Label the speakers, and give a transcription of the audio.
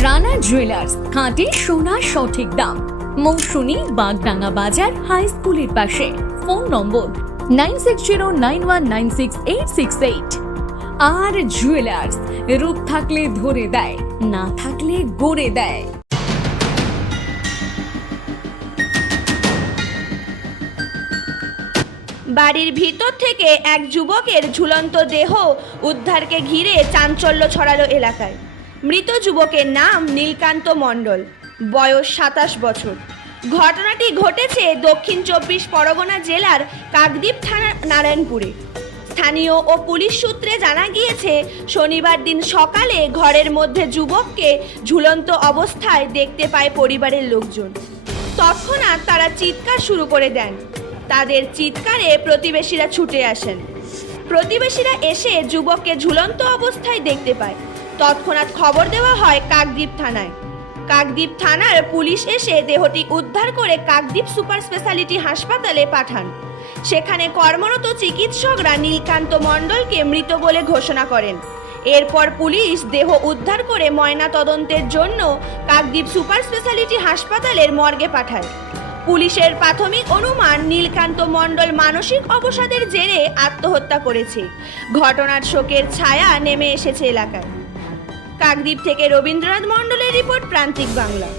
Speaker 1: Rana jewellers খাঁটি সোনা সঠিক দাম। মৌসুমী বাগডাঙ্গা বাজার হাই স্কুলের পাশে। Phone number nine six zero nine one nine six eight six eight. আর জুয়েলার্স রূপ থাকলে ধরে দেয়, না থাকলে গড়ে দেয়।
Speaker 2: বাড়ির ভিতর থেকে এক যুবকের ঝুলন্ত দেহ উদ্ধারকে ঘিরে চাঞ্চল্য ছড়ালো এলাকায়। মৃত যুবকের নাম নীলকান্ত মণ্ডল। বয়স সাতাশ বছর। ঘটনাটি ঘটেছে দক্ষিণ চব্বিশ পরগনা জেলার কাকদ্বীপ থানার নারায়ণপুরে। স্থানীয় ও পুলিশ সূত্রে জানা গিয়েছে, শনিবার দিন সকালে ঘরের মধ্যে যুবককে ঝুলন্ত অবস্থায় দেখতে পায় পরিবারের লোকজন। তৎক্ষণাৎ তারা চিৎকার শুরু করে দেন। তাদের চিৎকারে প্রতিবেশীরা ছুটে আসেন। প্রতিবেশীরা এসে যুবককে ঝুলন্ত অবস্থায় দেখতে পায়। তৎক্ষণাৎ খবর দেওয়া হয় কাকদ্বীপ থানায়। কাকদ্বীপ থানার পুলিশ এসে দেহটি উদ্ধার করে কাকদ্বীপ সুপার স্পেশালিটি হাসপাতালে পাঠান। সেখানে কর্মরত চিকিৎসকরা নীলকান্ত মণ্ডলকে মৃত বলে ঘোষণা করেন। এরপর পুলিশ দেহ উদ্ধার করে ময়না তদন্তের জন্য কাকদ্বীপ সুপার স্পেশালিটি হাসপাতালের মর্গে পাঠায়। পুলিশের প্রাথমিক অনুমান নীলকান্ত মণ্ডল মানসিক অবসাদের জেরে আত্মহত্যা করেছে। ঘটনার শোকের ছায়া নেমে এসেছে এলাকায়। কাকদ্বীপ থেকে রবীন্দ্রনাথ মণ্ডলের রিপোর্ট প্রান্তিক বাংলা।